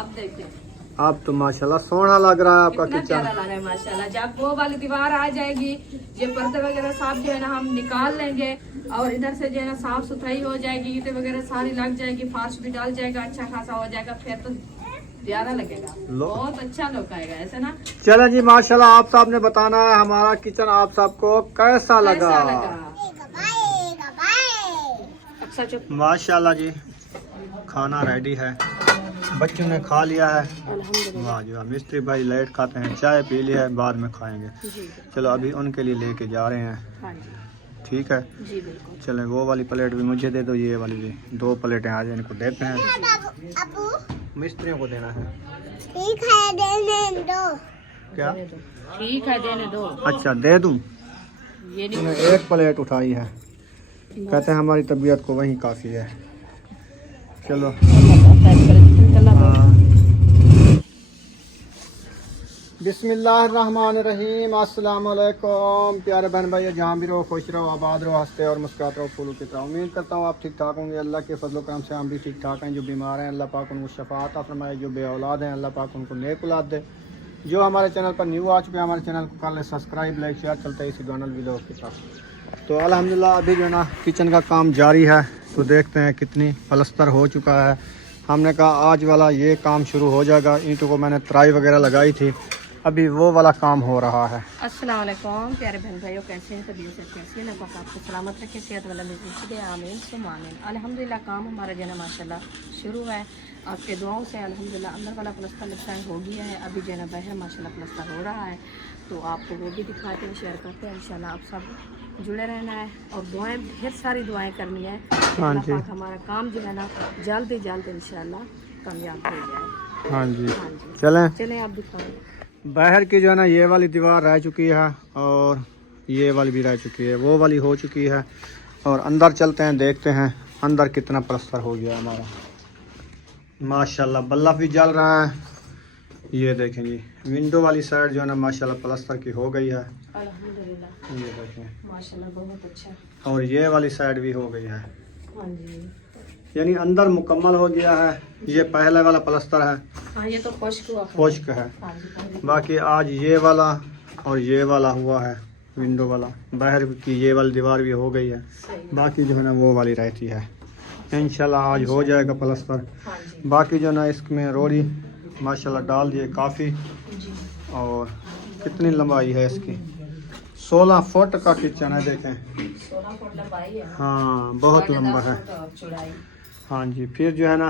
आप देखें, आप तो माशाल्लाह सोना लग रहा है आपका कितना किचन। प्यारा लग रहा है माशाल्लाह। जब वो वाली दीवार आ जाएगी, ये पर्दे वगैरह साफ जो है ना हम निकाल लेंगे और इधर से जो है ना साफ सुथराई हो जाएगी, ईंटें वगैरह सारी लग जाएगी, फर्श भी डाल जाएगा, अच्छा खासा हो जाएगा, फिर तो प्यारा लगेगा, बहुत अच्छा लुक आएगा ऐसे ना। चलें जी, माशाल्लाह आप साहब ने बताना है हमारा किचन आप सबको कैसा लगा। अच्छा चुप। माशाल्लाह जी खाना रेडी है, बच्चों ने खा लिया है। वाह जी वाह, मिस्त्री भाई लेट खाते हैं, चाय पी लिया है, बाद में खाएंगे। चलो अभी उनके लिए लेके जा रहे हैं। हाँ जी ठीक है जी बिल्कुल। चलें, वो वाली प्लेट भी मुझे दे दो, ये वाली भी 2 प्लेटें आज इनको देते हैं, मिस्त्रियों को देना है। ठीक है देने दो। क्या? ठीक है देने दो। अच्छा दे दूं? ये नहीं इन्होंने 1 प्लेट उठाई है, कहते हैं हमारी तबीयत को वही काफ़ी है। चलो बिस्मिल्लाहिर्रहमानिर्रहीम, अस्सलाम वालेकुम प्यारे बहन भाई, जहाँ भी रहो खुश रहो, आबाद रहो, हंसते और मुस्कुराते रहो, फूलों की तरह। उम्मीद करता हूँ आप ठीक ठाक होंगे। अल्लाह के फजल करम से हम भी ठीक ठाक हैं। जो बीमार हैं अल्लाह पाक उनको शफा अता फरमाए, जो बे औलाद हैं अल्लाह पाक उनको नेक औलाद दे। जो हमारे चैनल पर न्यू आ चुके हैं हमारे चैनल को कर ले सब्सक्राइब, लाइक शेयर, चलते हैं इसी गानल वीडियो के साथ। तो अल्हम्दुलिल्लाह अभी जो है ना किचन का काम जारी है, तो देखते हैं कितनी प्लस्तर हो चुका है। हमने कहा आज वाला ये काम शुरू हो जाएगा, ईंटों को मैंने तराई वगैरह लगाई थी, अभी वो वाला काम हो रहा है। अस्सलाम वालेकुम प्यारे बहन भाइयों, कैसे हैं सभी से? कैसे हैं? अल्लाह आपको सलामत रखे, सेहत वाला मिजाज दे, आमीन सुम आमीन। अल्हम्दुलिल्लाह काम हमारा जो है माशाल्लाह शुरू है, आपके दुआओं से अल्हम्दुलिल्लाह अंदर वाला प्लस्तर लिपटाई हो गया है, अभी जो है ना बाहर माशाल्लाह प्लस्तर हो रहा है, तो आपको वो भी दिखाते हैं, शेयर करते हैं। इंशाल्लाह आप सब जुड़े रहना है और दुआएं, ढेर सारी दुआएं करनी है। अल्लाह पाक हमारा काम जो है ना जल्द ही जल्द इंशाल्लाह कामयाब हो जाए। हाँ जी हाँ जी चलें। आप दिखाओ। बाहर की जो है ना ये वाली दीवार रह चुकी है और ये वाली भी रह चुकी है, वो वाली हो चुकी है। और अंदर चलते हैं, देखते हैं अंदर कितना प्लस्तर हो गया हमारा। माशाल्लाह बल्ब भी जल रहा है। ये देखें जी, विंडो वाली साइड जो है ना माशाल्लाह प्लस्तर की हो गई है, अल्हम्दुलिल्लाह ये देखें। माशाल्लाह बहुत अच्छा। और ये वाली साइड भी हो गई है, हाँ जी यानी अंदर मुकम्मल हो गया है। ये पहले वाला प्लस्तर है, हाँ ये तो खुश्क हुआ। खुश्क है। हाँ जी पहले। बाकी आज ये वाला और ये वाला हुआ है, विंडो वाला। बाहर की ये वाली दीवार भी हो गई है, सही। बाकी जो है ना वो वाली रहती है। इंशाल्लाह आज हो जाएगा प्लस्तर। हाँ जी बाकी जो ना इसमें रोड़ी माशाल्लाह डाल दिए काफ़ी। जी। और कितनी लंबाई है इसकी, 16 फुट का किचन है, देखें। 16 फुट लंबाई है। हाँ बहुत 10 लंबा है। फुट और चौड़ाई। हाँ जी, फिर जो है ना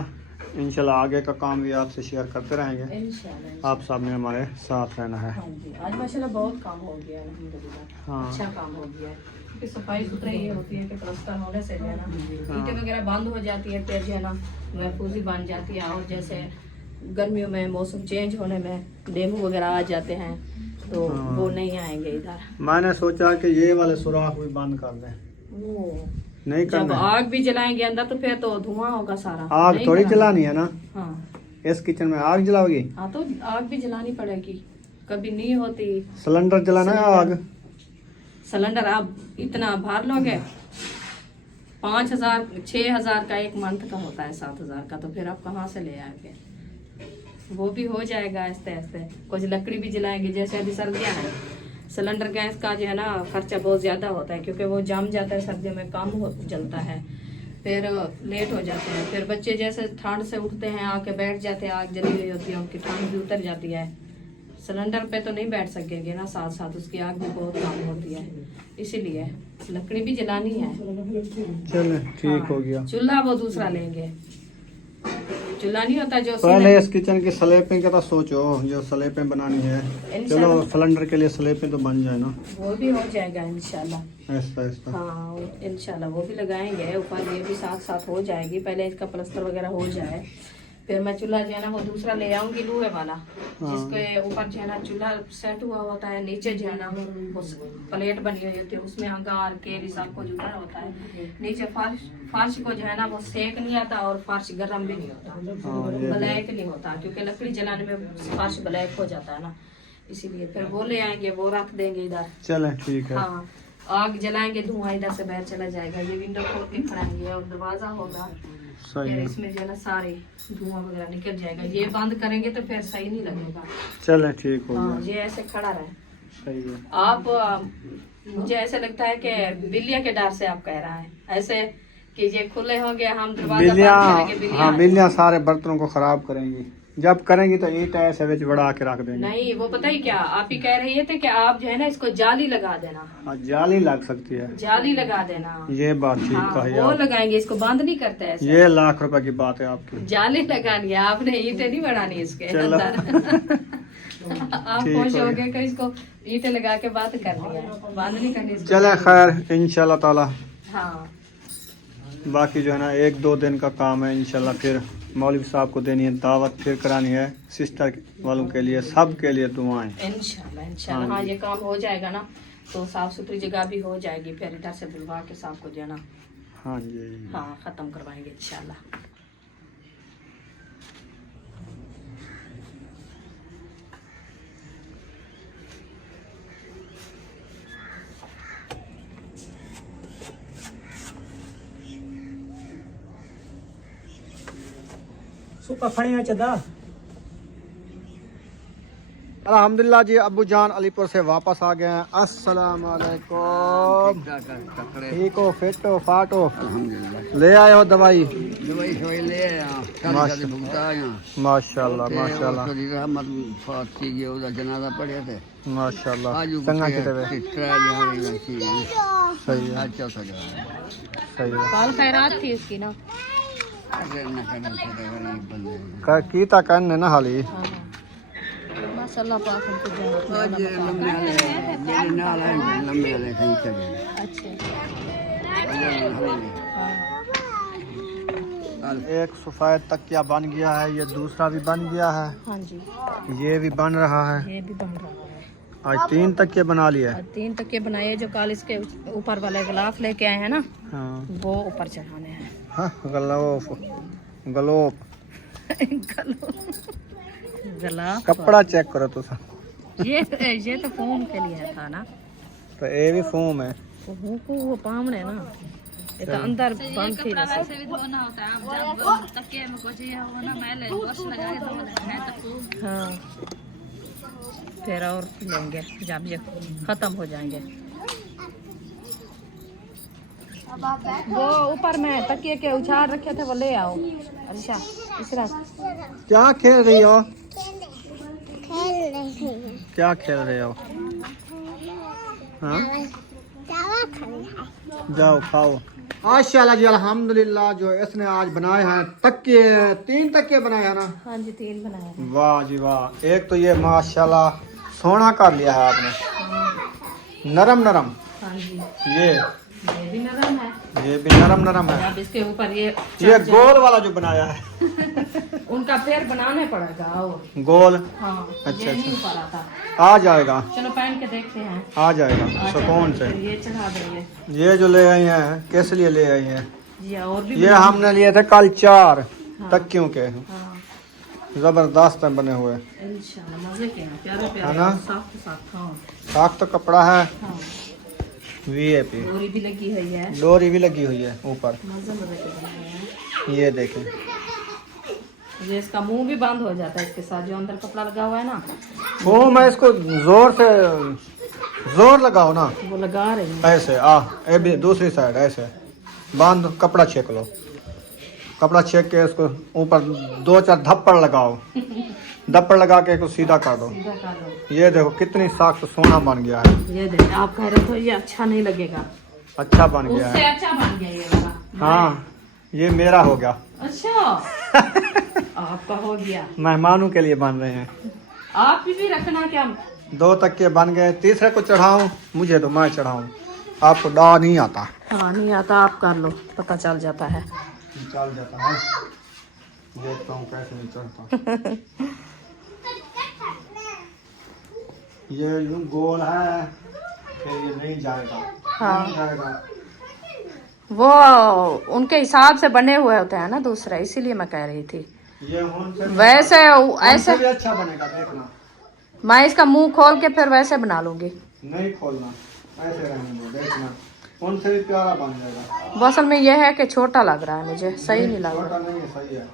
इंशाल्लाह आगे का काम भी आपसे शेयर करते रहेंगे। इंशाल्लाह आप सामने हमारे साथ रहना है। हाँ जी आज माशाल्लाह बहुत काम हो गया अल्हम्दुलिल्लाह। हाँ। अच्छा काम हो गया है, क्योंकि सफाई सुथराई ये होती है कि प्लस्तर होने से जो है ना ईंटें वगैरह बंद हो जाती है, फिर जो है ना महफूजी बन जाती है। और जैसे गर्मियों में मौसम चेंज होने में डेंगू वगैरह आ जाते हैं, तो वो नहीं आएंगे इधर। मैंने सोचा कि ये वाले सुराख भी बंद कर दें, वो नहीं जब करना। आग भी जलाएंगे अंदर तो फिर तो धुआं होगा सारा। आग नहीं थोड़ी करना। जलानी है ना, हाँ इस किचन में आग जलाओगी? हाँ तो आग भी जलानी पड़ेगी, कभी नहीं होती। सिलेंडर जलाना है आग? सिलेंडर आप इतना भर लोगे, 5,000 6,000 का एक मंथ का होता है, 7,000 का, तो फिर आप कहाँ से ले आएंगे? वो भी हो जाएगा आहिस्ते आहिस्ते। कुछ लकड़ी भी जलाएंगे, जैसे अभी सर्दियाँ हैं, सिलेंडर गैस का जो है ना खर्चा बहुत ज़्यादा होता है, क्योंकि वो जम जाता है, सर्दियों में कम जलता है, फिर लेट हो जाते हैं। फिर बच्चे जैसे ठंड से उठते हैं, आके बैठ जाते हैं, आग जली हुई होती है, उनकी ठंड भी उतर जाती है। सिलेंडर पे तो नहीं बैठ सकेंगे ना, साथ साथ उसकी आग भी बहुत कम होती है, इसीलिए लकड़ी भी जलानी है। चले ठीक हो गया। चूल्हा वो दूसरा लेंगे, चूल्हा नहीं होता जो पहले इस किचन की स्लैबिंग का तो सोचो, जो स्लैबिंग बनानी है। चलो सिलेंडर के लिए स्लैबिंग तो बन जाए ना, वो भी हो जाएगा इंशाल्लाह। ऐसा ऐसा। हाँ इंशाल्लाह वो भी लगाएंगे ऊपर, ये भी साथ साथ हो जाएगी। पहले इसका प्लस्तर वगैरह हो जाए, फिर मैं चूल्हा जो है ना वो दूसरा ले आऊंगी, लोहे वाला, जिसके ऊपर जो है ना चूल्हा सेट हुआ होता है, नीचे जो है ना वो प्लेट बनी हुई होती है, उसमें अंगार केरी सब कुछ उधर होता है। नीचे फर्श को जो है ना वो सेक नहीं आता और फर्श गर्म भी नहीं होता, ब्लैक नहीं होता, क्योंकि लकड़ी जलाने में फर्श ब्लैक हो जाता है ना, इसीलिए फिर वो ले आएंगे, वो रख देंगे इधर। चले ठीक है। हाँ आग जलाएंगे, धुआं इधर से बाहर चला जाएगा। ये विंडो खोल के खड़ाएंगे और दरवाजा होगा, सही फिर है। इसमें जो है ना सारे धुआं वगैरह निकल जाएगा। ये बंद करेंगे तो फिर सही नहीं लगेगा। चले ठीक हो हाँ, गया। ये ऐसे खड़ा रहे। सही है। आप मुझे ऐसे लगता है कि बिल्लियाँ के डर से आप कह रहा है ऐसे कि ये खुले होंगे, हम दरवाजा बिल्लियाँ, बंद करेंगे, बिल्लियाँ हाँ आ बिल्लियाँ सारे बर्तनों को खराब करेंगी। जब करेंगी तो ईंट ऐसे विच बढ़ा के रख जाएंगी। देंगे। नहीं, वो पता ही क्या आप ही कह रही थे कि आप जो है ना इसको जाली लगा देना, हाँ, जाली लग सकती है। जाली लगा देना। ये बात ठीक हाँ, कही वो आप। लगाएंगे, इसको बंद नहीं करते ऐसे। ये लाख रुपए की बात है आपकी। जाली लगानी है आपने, ईंटें नहीं बढ़ानी इसके चलो। अंदर। आप ठीक खुश हो हो गया। गए कि इसको ईंटें लगा के बात करनी है, बंद नहीं करनी इसको। चले खैर इंशाल्लाह ताला। हाँ, बाकी जो है ना 1-2 दिन का काम है इंशाल्लाह। फिर मौलवी साहब को देनी है दावत, फिर करानी है सिस्टर वालों के लिए, सब के लिए दुआएं। इंशाल्लाह इंशाल्लाह। हाँ, ये काम हो जाएगा ना तो साफ सुथरी जगह भी हो जाएगी। फिर इधर से बुलवा के साहब को जो है ना हाँ जी। हाँ खत्म करवाएंगे इंशाल्लाह। अल्हम्दुलिल्लाह जी, अब्बू जान अलीपुर से वापस आ गए हैं। अस्सलाम वालेकुम। ठीक हो, फिट हो, फाट हो? ले आए हो दवाई? दवाई ले आया माशाल्लाह माशाल्लाह जनाजा पड़े थे माशाल्लाह। आज चंगा किते वे? सही है अच्छा सजा सही है। कल खैरात थी उसकी ना। कीता करने ना हाली। हाँ, माशाल्लाह पाक हमको जन्नत में आज लम्बे वाले लम्बे वाले कहीं चले अच्छे। एक सफेद तकिया बन गया है, ये दूसरा भी बन गया है, हाँ जी, ये भी बन रहा है। ये भी बन रहा है। आज 3 तकिए बना लिए। और 3 तकिए बनाए जो कल इसके ऊपर वाले गिलाफ लेके आए हैं ना, हाँ वो ऊपर चढ़ाने हैं। हाँ, गलोप गलोप गिलाफ कपड़ा चेक करो तो सा। ये तो फोम के लिए था ना, तो ये भी फोम है। वो पामने ना, ये तो अंदर बंद थी वैसे। हाँ, फिर और लेंगे जब ये खत्म हो जाएंगे। वो ऊपर में तकिए के उछाड़ रखे थे वो ले आओ। अच्छा, इसरा क्या खेल रही हो? खेल रही हूँ। क्या खेल रहे हो? हाँ, दवा खाना है। जाओ खाओ। माशाल्लाह जी, अल्हम्दुलिल्लाह। जो इसने आज बनाए हैं तकिए, 3 तकिए बनाए हैं ना। हाँ जी, 3 बनाए हैं। वाह जी वाह। एक तो ये माशाल्लाह सोना कर लिया है आपने, नरम नरम। हाँ जी, ये भी नरम है। ये भी नरम नरम है। अब इसके ऊपर ये गोल वाला जो बनाया है उनका पैर बनाने पड़ेगा। और गोल। हाँ, अच्छा, ये नहीं अच्छा। ऊपर आता। आ जाएगा, चलो पहन के देखते हैं। आ जाएगा अच्छा, सुकून से। फिर ये चढ़ा देंगे ये जो ले आई हैं किस लिए ले आई हैं? जी। और भी ये हमने लिए थे कल 4 तकियों के, हाँ, जबरदस्त है बने हुए। इंशाल्लाह मजे के हैं, प्यारे है प्यारे ना? साफ साफ। हाँ साफ तो कपड़ा है, हाँ, वीआईपी। डोरी भी लगी हुई है, डोरी भी लगी हुई है ऊपर। मजे मजे के बनाए हैं। ये देखें, ये इसका मुंह भी बंद हो जाता है इसके साथ, जो अंदर कपड़ा लगा हुआ है ना, वो मैं इसको जोर से जोर लगाओ ना, वो लगा रही हूँ। ऐसे ये भी दूसरी साइड ऐसे बांध, कपड़ा छेक लो। कपड़ा छेक के इसको ऊपर 2-4 धप्पड़ लगाओ। धप्पड़ लगा के इसको सीधा कर दो। सीधा कर दो। ये देखो कितनी सख्त सोना बन गया है। ये देखिए, आप कह रहे थे ये अच्छा नहीं लगेगा, अच्छा बन गया उससे है। अच्छा बन गया ये वाला। हाँ, ये मेरा हो गया। अच्छा, आपका हो गया। मेहमानों के लिए बन रहे हैं। आप भी रखना क्या? 2 तकिए बन गए, तीसरे को चढ़ाऊं? मुझे तो मैं चढ़ाऊं, आपको डा नहीं आता। हाँ, नहीं आता, आप कर लो, पता चल जाता है। चल जाता है, देखता हूँ कैसे नहीं चढ़ता। ये यूं गोल है, फिर ये नहीं जाएगा। हाँ। नहीं जाएगा। वो उनके हिसाब से बने हुए होते हैं ना दूसरा, इसीलिए मैं कह रही थी। ये उनसे वैसे ऐसे भी अच्छा बनेगा, देखना। मैं इसका मुंह खोल के फिर वैसे बना लूंगी। नहीं खोलना, ऐसे रहने दो, देखना। उनसे भी प्यारा बन जाएगा। वो असल में यह है कि छोटा लग रहा है मुझे, सही नहीं लग छोटा रहा। नहीं है, सही है।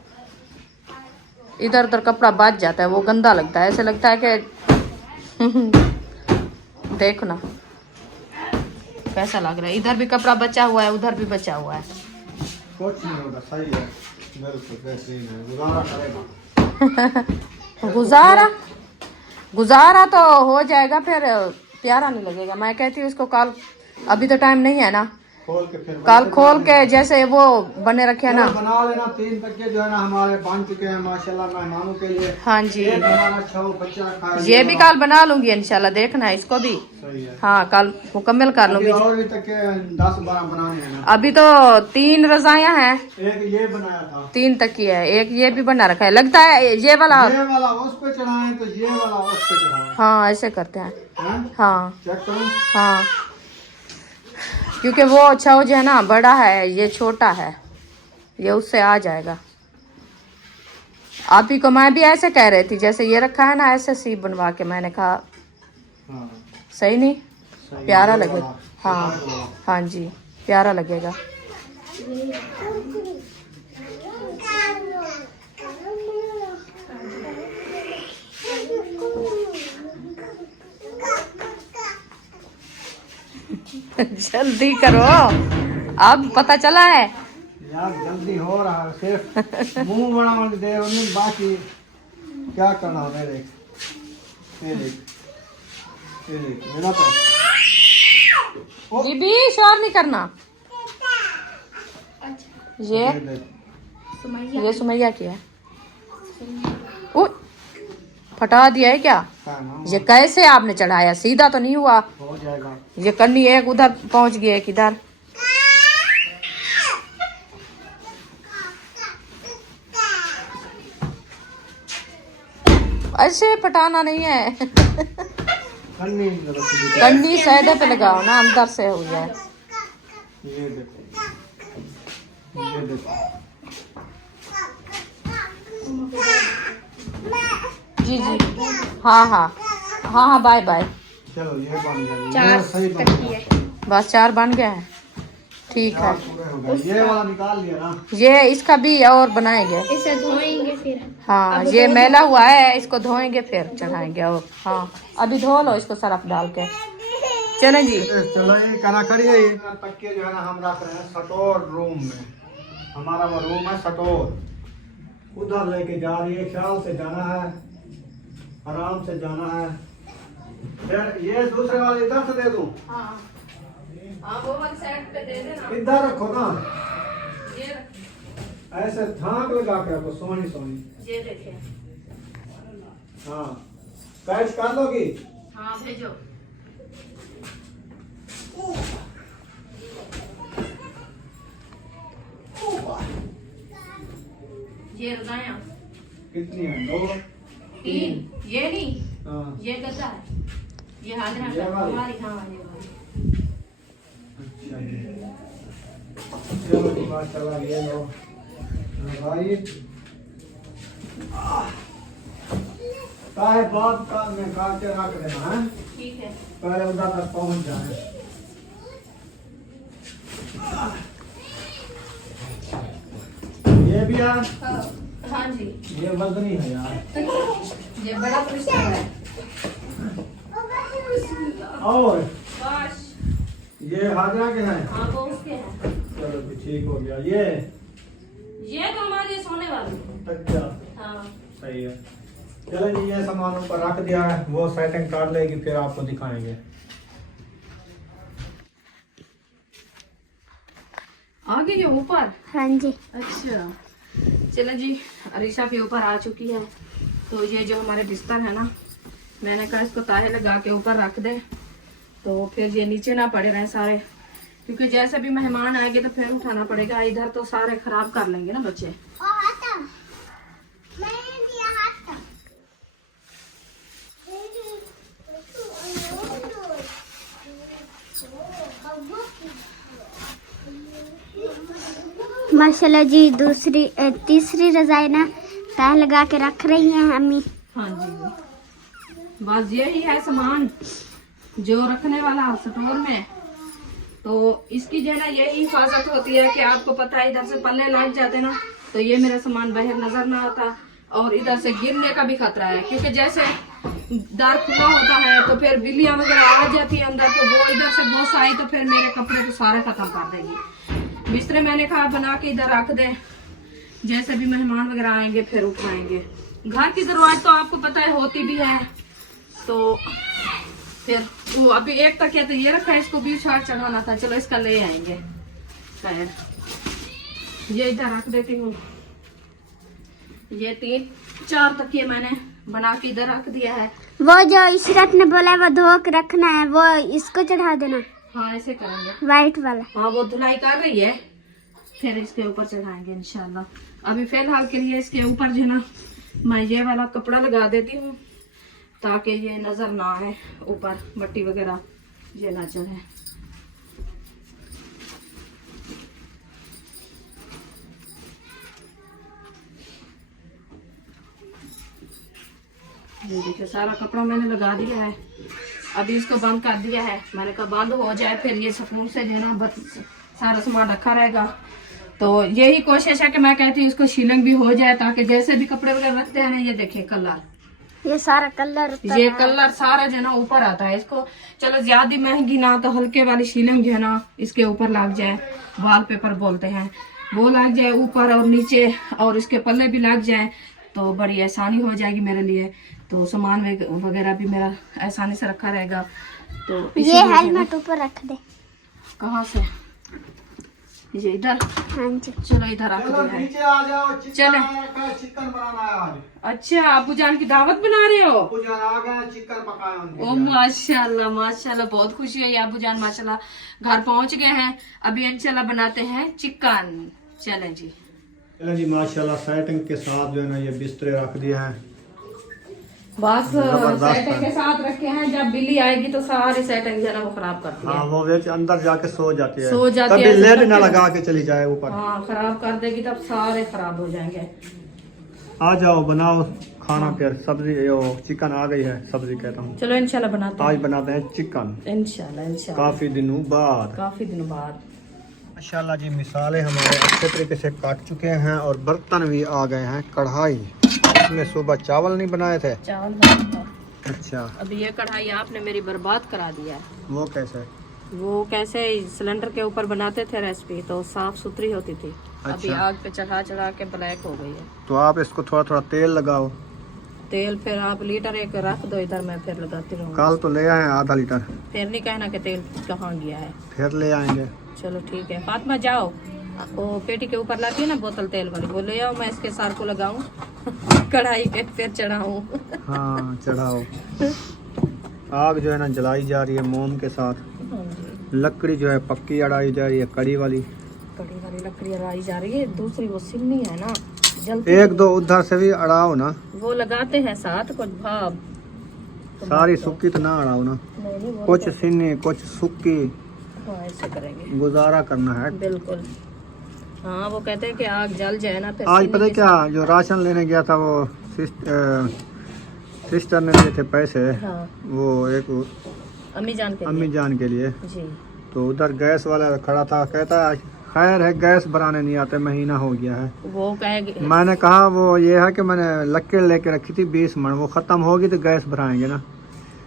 इधर उधर कपड़ा बच जाता है, वो गंदा लगता है, ऐसे लगता है कि देखो ना कैसा लग रहा है। इधर भी कपड़ा बचा हुआ है, उधर भी बचा हुआ है। कुछ नहीं होगा, सही है, बिल्कुल बेहतरीन है। गुजारा करेगा। गुजारा तो हो जाएगा, फिर प्यारा नहीं लगेगा। मैं कहती हूँ इसको कल, अभी तो टाइम नहीं है ना, खोल के फिर कल खोल के जैसे वो बने रखे हैं ना। बना लेना। 3 तकिए जो है ना हमारे बन चुके हैं माशाल्लाह मेहमानों के लिए। हाँ जी, एक हमारा छह बच्चा खाएगा। ये भी कल बना लूंगी इंशाल्लाह, देखना है इसको भी। सही है। हाँ कल मुकम्मल कर अभी लूंगी। और भी तकिए 10-12 बनाने हैं ना। अभी तो 3 रजाइयाँ हैं, एक ये बनाया था, 3 तकिए है, एक ये भी बना रखा है। लगता है ये वाला, ये वाला उस पे चढ़ाएं तो ये वाला उस पे चढ़ाएं। हाँ ऐसे करते हैं। हैं? हाँ चेक करो। हाँ, क्योंकि वो अच्छा जो है ना बड़ा है, ये छोटा है, ये उससे आ जाएगा। आप ही को मैं भी ऐसे कह रही थी, जैसे ये रखा है ना ऐसे सीप बनवा के, मैंने कहा हाँ, सही नहीं, सही प्यारा है, लगेगा। हाँ हाँ जी, प्यारा लगेगा। जल्दी करो, अब पता चला है यार जल्दी हो रहा है, सिर्फ मुंह बड़ा दे उन्हें, बाकी क्या करना है। ये देख मेरा तो बीबी शोर नहीं करना। ये देख। सुमैया की है। ओ, फटा दिया है क्या? ये कैसे आपने चढ़ाया? सीधा तो नहीं हुआ। हो जाएगा। ये कन्नी एक उधर पहुंच गई, एक इधर। ऐसे फटाना नहीं है। कन्नी सैदे पे लगाओ ना, अंदर से हो जाए। ये देखो, ये देखो। जी जी, हाँ हाँ हाँ हाँ, बाय बाय। चलो ये बन गया, ये सही बन गया। बस 4 बन गए हैं, ठीक है। पूरे हो गए। ये वाला निकाल लिया ना। ये इसका भी और बनाएंगे, इसे धोएंगे फिर। हाँ ये मैला हुआ है, इसको धोएंगे फिर चढ़ाएंगे। और हाँ अभी धो लो इसको सरफ डाल के। चलो जी, चलो ये करा करिए। तकिए जो है ना हम रख रहे हैं सटोर रूम में। हमारा वो रूम है सटोर, उधर लेके जा रही है। ख्याल से जाना है, आराम से जाना है। फिर ये दूसरे वाले इधर से दे दूं? हाँ वो वाली साइड पे दे देना। इधर रखो ना, ये ऐसे थाक लगा के रखो, सोनी सोनी। ये देखिए। हाँ कैच कर लोगी? हाँ भेजो। ये रजाइयाँ कितनी है? 2 3, ये नहीं, हाँ। ये गद्दा है, ये हाजरा ये वाली? हमारी। हाँ ये वाली। अच्छा ये। चलो जी माशाल्लाह, ये लो भाई। साहब बात का निकाल के रख देना है, ठीक है। पहले उधर तक पहुंच जाए। ये भी यार, हाँ जी, ये वजनी है यार। ये बड़ा पुष्टा है। और बस ये हाजरा के हैं। हाँ वो उसके हैं। चलो भी ठीक हो गया। ये तो हमारे सोने वाली। अच्छा हाँ सही है। चलो जी ये सामान ऊपर रख दिया है, वो सेटिंग कर लेगी, फिर आपको दिखाएंगे। आ गई है ऊपर। हाँ जी। अच्छा चलो जी, अरीशा भी ऊपर आ चुकी है। तो ये जो हमारे बिस्तर है ना, मैंने कहा इसको ताहे लगा के ऊपर रख दे, तो फिर ये नीचे ना पड़े रहे सारे, क्योंकि जैसे भी मेहमान आएंगे तो फिर उठाना पड़ेगा। इधर तो सारे खराब कर लेंगे ना बच्चे। माशाल्लाह जी, तीसरी रजाई ना तह लगा के रख रही हैं अम्मी। हाँ जी, बस यही है सामान जो रखने वाला स्टोर में। तो इसकी जो है ना यही हिफाजत होती है कि आपको पता है इधर से पल्ले लग जाते ना तो ये मेरा सामान बाहर नजर ना आता और इधर से गिरने का भी खतरा है, क्योंकि जैसे दार खुला होता है तो फिर बिल्लियां वगैरह आ जाती है अंदर, तो वो इधर से बॉस आई तो फिर मेरे कपड़े तो सारे खत्म कर देगी। बिस्तरे मैंने कहा बना के इधर रख दे, जैसे भी मेहमान वगैरह आएंगे फिर उठाएंगे। घर की जरूरत तो आपको पता है होती भी है, तो फिर वो अभी एक तकिया तो ये रखा है, इसको भी छाट चढ़ाना था, चलो इसका ले आएंगे। खैर ये इधर रख देती हूँ। ये 3-4 तकिए मैंने बना के इधर रख दिया है। वो जो इशरत ने बोला है वो धो के रखना है, वो इसको चढ़ा देना। हाँ ऐसे करेंगे, व्हाइट वाला। हाँ वो धुलाई कर रही है, फिर इसके ऊपर चढ़ाएंगे इंशाल्लाह। अभी फिलहाल के लिए इसके ऊपर जो है ना मैं ये वाला कपड़ा लगा देती हूँ ताकि ये नजर ना आए, ऊपर मट्टी वगैरह ये ना चढ़े। ये देखिए सारा कपड़ा मैंने लगा दिया है, अभी इसको बंद कर दिया है। मैंने कहा बंद हो जाए फिर ये सुकून से जो है ना सारा सामान रखा रहेगा। तो यही कोशिश है कि मैं कहती हूँ इसको शीलिंग भी हो जाए ताकि जैसे भी कपड़े वगैरह रखते हैं ना, ये देखिए कलर, ये सारा कलर ये कलर सारा जो है ना ऊपर आता है। इसको चलो ज्यादा महंगी ना तो हल्के वाली शीलिंग जो है ना इसके ऊपर लग जाए, वॉलपेपर बोलते हैं, वो लग जाए ऊपर और नीचे, और इसके पल्ले भी लग जाए तो बड़ी आसानी हो जाएगी मेरे लिए। तो सामान वगैरह भी मेरा आसानी से रखा रहेगा। तो ये हेलमेट ऊपर रख दे। कहाँ से? ये इधर। हाँ जी चलो इधर रख दिया है। नीचे आ जाओ, चले। चिकन बनाना है आज। अच्छा अबू जान की दावत बना रहे हो? अबू जान आ गए, चिकन पकाए उनके ओ माशाल्लाह माशाल्लाह, बहुत खुशी है अबू जान माशाल्लाह घर पहुंच गए हैं। अभी इंशाल्लाह बनाते हैं चिकन। चलें जी। चलें जी माशाल्लाह सेटिंग के साथ जो है ना ये बिस्तरे रख दिए हैं। बस जबरदस्त सेटिंग के साथ रखे हैं, जब बिल्ली आएगी तो सारी सेटिंग जो है ना वो खराब करती है। हाँ वो वे अंदर जाके सो जाती है, सो जाती कभी है, लेट ना लगा के चली जाए ऊपर। हाँ खराब कर देगी तब सारे खराब हो जाएंगे। आ जाओ बनाओ खाना, फिर सब्जी चिकन आ गई है, सब्जी कहता हूँ। चलो इंशाल्लाह बनाते आज हैं। बनाते हैं चिकन इंशाल्लाह काफी दिनों बाद। काफी दिनों बाद। माशाल्लाह जी मिसाले हमारे अच्छे तरीके से काट चुके हैं और बर्तन भी आ गए हैं। कढ़ाई, इसमें सुबह चावल नहीं बनाए थे? चावल बनाता। अच्छा अभी ये कढ़ाई आपने मेरी बर्बाद करा दिया है। वो कैसे? वो कैसे सिलेंडर के ऊपर बनाते थे रेसिपी तो साफ सुथरी होती थी। अभी अच्छा। आग पे चढ़ा चढ़ा के ब्लैक हो गई है। तो आप इसको थोड़ा थोड़ा तेल लगाओ। तेल फिर आप लीटर एक रख दो इधर, मैं फिर लगाती रहूँगी। कल तो ले आए आधा लीटर, फिर नहीं कहना कि तेल कहाँ गया है। फिर ले आएंगे। चलो ठीक है फातिमा जाओ, वो पेटी के ऊपर लाती है ना बोतल तेल वाली, वो ले आओ, मैं इसके सार को लगाऊं कढ़ाई पे फिर चढ़ाऊं। हाँ चढ़ाओ। आग जो है ना जलाई जा रही है मोम के साथ। लकड़ी जो है पक्की अड़ाई जा रही है, कड़ी वाली लकड़ी अड़ाई जा रही है। दूसरी वो सिमनी है ना जल्दी, एक दो उधर से भी अड़ाओ ना, वो लगाते हैं साथ कुछ भाव। सारी सुक्की तो ना अड़ाओ ना, नहीं वो कुछ सिन्नी कुछ सुक्की, हाँ, ऐसे करेंगे गुजारा करना है। बिल्कुल। हाँ वो कहते हैं कि आग जल जाए ना फिर आज सिमनी पता है के क्या, जो राशन लेने गया था वो सिस्टर ने दिए थे पैसे, साथ- हाँ वो एक अम्मी जान के अम्मी लिए। जान के लिए। जी तो उधर गैस वाला खड़ा था, कहता है खैर है गैस भराने नहीं आते, महीना हो गया है। वो कहेगी मैंने कहा वो ये है कि मैंने लकड़ लेके रखी थी 20 मन, वो खत्म होगी तो गैस भराएंगे ना।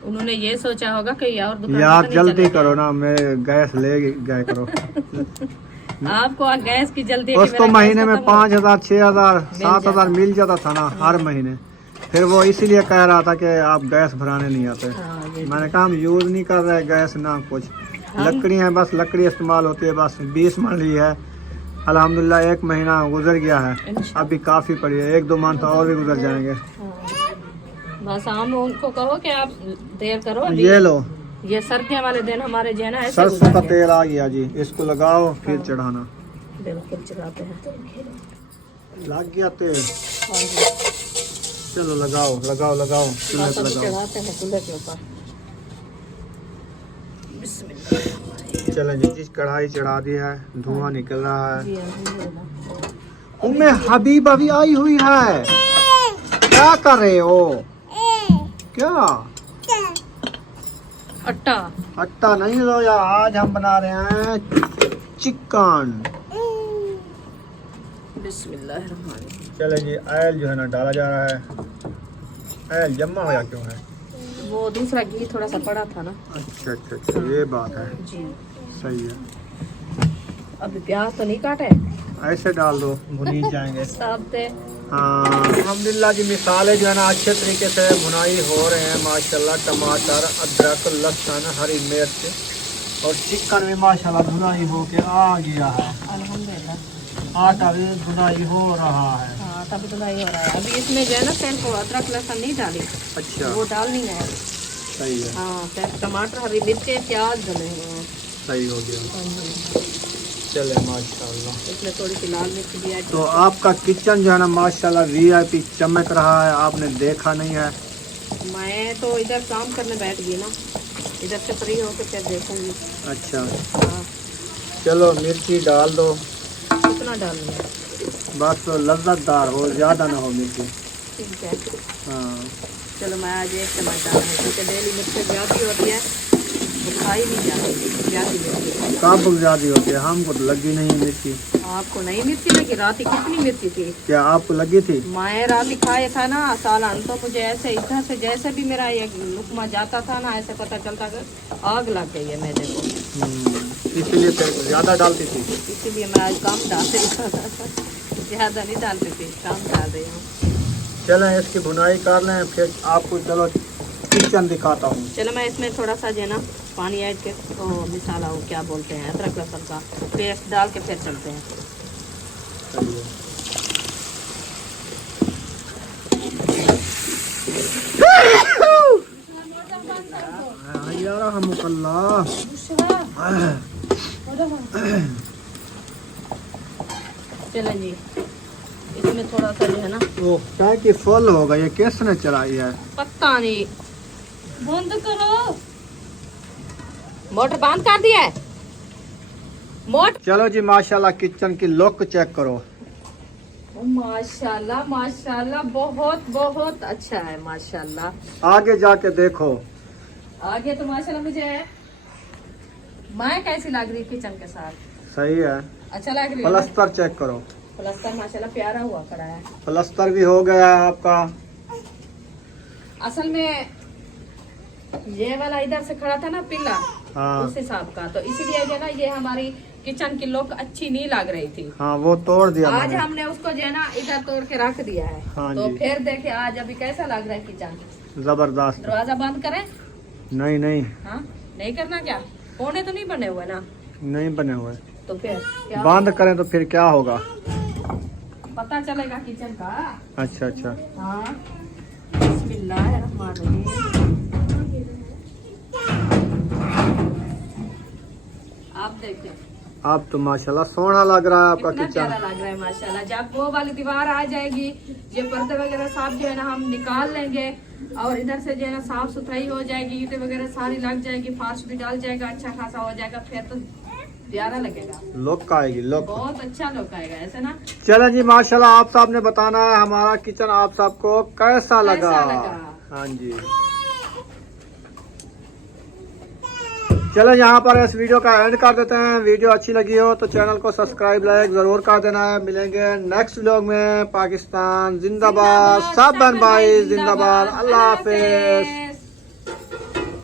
उन्होंने ये सोचा होगा कि यार दुकान यार तो नहीं जल्दी चलेगा। करो ना, मैं गैस ले गए करो। आपको गैस की जल्दी है कि उसको मेरा महीने गैस में खत्म हो। 5000 6000 7000 मिल जाता था ना हर महीने। फिर वो इसीलिए कह रहा था कि आप गैस भराने नहीं आते। हाँ, ये मैंने कहा हम यूज नहीं कर रहे गैस ना कुछ, लकड़ी है बस, लकड़ी इस्तेमाल होती है बस। 20 मन ली है, अल्हम्दुलिल्लाह 1 महीना गुजर गया है, इंशाल्लाह। अभी काफी पड़ी है, 1-2 मंथ और भी गुजर जाएंगे। हाँ। बस हम उनको कहो कि आप देर करो अभी। ये लो ये सर्दियों वाले दिन हमारे जो है ना ऐसे सरसों का गुजर गए। तेल आ गया जी, इसको लगाओ फिर चढ़ाना। बिल्कुल चलाते हैं। लग गया तेल, हाँ जी। चलो लगाओ लगाओ लगाओ, चूल्हे बस पे अभी लगाओ। चढ़ाते हैं चूल्हे के ऊपर। बिस्मिल्लाह। चलो जी जिस कढ़ाई चढ़ा दी है, धुआं निकल रहा है। जी अल्हम्दुलिल्लाह। उम्मे हबीबा भी आई हुई है, क्या कर रहे हो? क्या अट्टा अट्टा नहीं लो यार, आज हम बना रहे हैं चिकन। बिस्मिल्लाहिर्रहमानिर्रहीम। चले जी, ऑयल जो है ना डाला जा रहा है। ऑयल जमा होया क्यों है? वो दूसरा घी थोड़ा सा पड़ा था ना। अच्छा अच्छा अच्छा, ये बात है। जी। सही है। अभी प्याज तो नहीं काटे, ऐसे डाल दो, भुनी जाएंगे। साब थे। हाँ अल्हम्दुलिल्लाह जी, मिसाले जो है ना अच्छे तरीके से भुनाई हो रहे हैं माशाल्लाह। टमाटर, अदरक, लहसुन, हरी मिर्च और चिकन भी माशाल्लाह भुनाई हो के आ गया है। अल्हम्दुलिल्लाह। आटा भी भुनाई हो रहा है। हाँ तभी तो नहीं हो रहा है। अभी इसमें जो है ना तेल को अदरक लहसुन नहीं डाली, अच्छा वो डालनी है। सही है। हाँ सिर्फ टमाटर, हरी मिर्च, प्याज डले हैं। सही हो गया। चले माशाल्लाह। इसमें थोड़ी सी लाल मिर्च भी ऐड। तो आपका किचन जो है ना माशाल्लाह VIP चमक रहा है, आपने देखा नहीं है। मैं तो इधर काम करने बैठ गई ना, इधर से फ्री होकर फिर देखूंगी। अच्छा हाँ चलो, मिर्ची डाल दो, कितना डालनी है? बस तो लज्जतदार हो, ज़्यादा ना हो मिर्ची। ठीक है। हाँ चलो मैं आज एक चम्मच डालूंगी, क्योंकि डेली मिर्च ज़्यादा होती है तो खाई नहीं जाती ज़्यादा मिर्ची। कब ज़्यादा होती है? हमको तो लगी नहीं मिर्ची। आपको नहीं मिर्ची लगी? रात कितनी मिर्ची थी? क्या आपको लगी थी? मैं रात खाया था ना सालन, तो मुझे ऐसे इधर से जैसे भी मेरा ये लुकमा जाता था ना, ऐसे पता चलता कि आग लग गई है मेरे को। इसीलिए फिर ज़्यादा डालती थी। इसीलिए मैं आज कम डाल रही हूँ। ज़्यादा नहीं डालती थी, कम डाल रही हूँ। चलें इसकी भुनाई कर लें, फिर आपको चलो किचन दिखाता हूँ। चलो मैं इसमें थोड़ा सा जो है ना पानी ऐड के तो मिसाला हो क्या बोलते हैं अदरक लहसुन का पेस्ट डाल के फिर चलते हैं। सही है। यार हमकल्ला चलें जी, इसमें थोड़ा सा जो है ना, वो क्या कि फुल होगा, ये किसने चलाई है? पता नहीं। बंद करो, मोटर बंद कर दिया है। मोटर। चलो जी माशाल्लाह, किचन की लुक चेक करो। माशाल्लाह माशाल्लाह, बहुत बहुत अच्छा है माशाल्लाह। आगे जाके देखो। आगे तो माशाल्लाह मुझे मैं कैसी लग रही किचन के साथ? सही है। अच्छा लग रही है ना? प्लस्तर चेक करो। प्लस्तर माशाल्लाह प्यारा हुआ खड़ा है। प्लस्तर भी हो गया है आपका। असल में ये वाला इधर से खड़ा था ना पिल्ला, हाँ उस हिसाब का, तो इसीलिए जो है ना ये हमारी किचन की लुक अच्छी नहीं लग रही थी। हाँ वो तोड़ दिया आज मैंने। हमने उसको जो है ना इधर तोड़ के रख दिया है। हाँ तो जी। फिर देखे आज अभी कैसा लग रहा है किचन। जबरदस्त। दरवाजा बंद करें? नहीं नहीं हाँ नहीं करना क्या? कोने तो नहीं बने हुए ना? नहीं बने हुए। तो फिर क्या बंद करें तो फिर क्या होगा? पता चलेगा किचन का। अच्छा अच्छा। हाँ बिस्मिल्लाहिर्रहमानिर्रहीम। आप देखें, आप तो माशाल्लाह सोना लग रहा है आपका कितना प्यारा किचन। लग रहा है माशाल्लाह। जब वो वाली दीवार आ जाएगी, ये पर्दे वगैरह साफ जो है ना हम निकाल लेंगे, और इधर से जो है ना साफ सुथराई हो जाएगी, ईंटें वगैरह सारी लग जाएगी, फर्श भी डाल जाएगा, अच्छा खासा हो जाएगा, फिर तो प्यारा लगेगा, लुक आएगी, लुक। बहुत अच्छा लुक आएगा ऐसे ना। चलें जी माशाल्लाह, आप साहब ने बताना है हमारा किचन आप सबको कैसा लगा। कैसा लगा? हाँ जी। चलो यहाँ पर इस वीडियो का एंड कर देते हैं। वीडियो अच्छी लगी हो तो चैनल को सब्सक्राइब लाइक जरूर कर देना है। मिलेंगे नेक्स्ट व्लॉग में। पाकिस्तान जिंदाबाद, सब बहन भाई जिंदाबाद। अल्लाह हाफिज।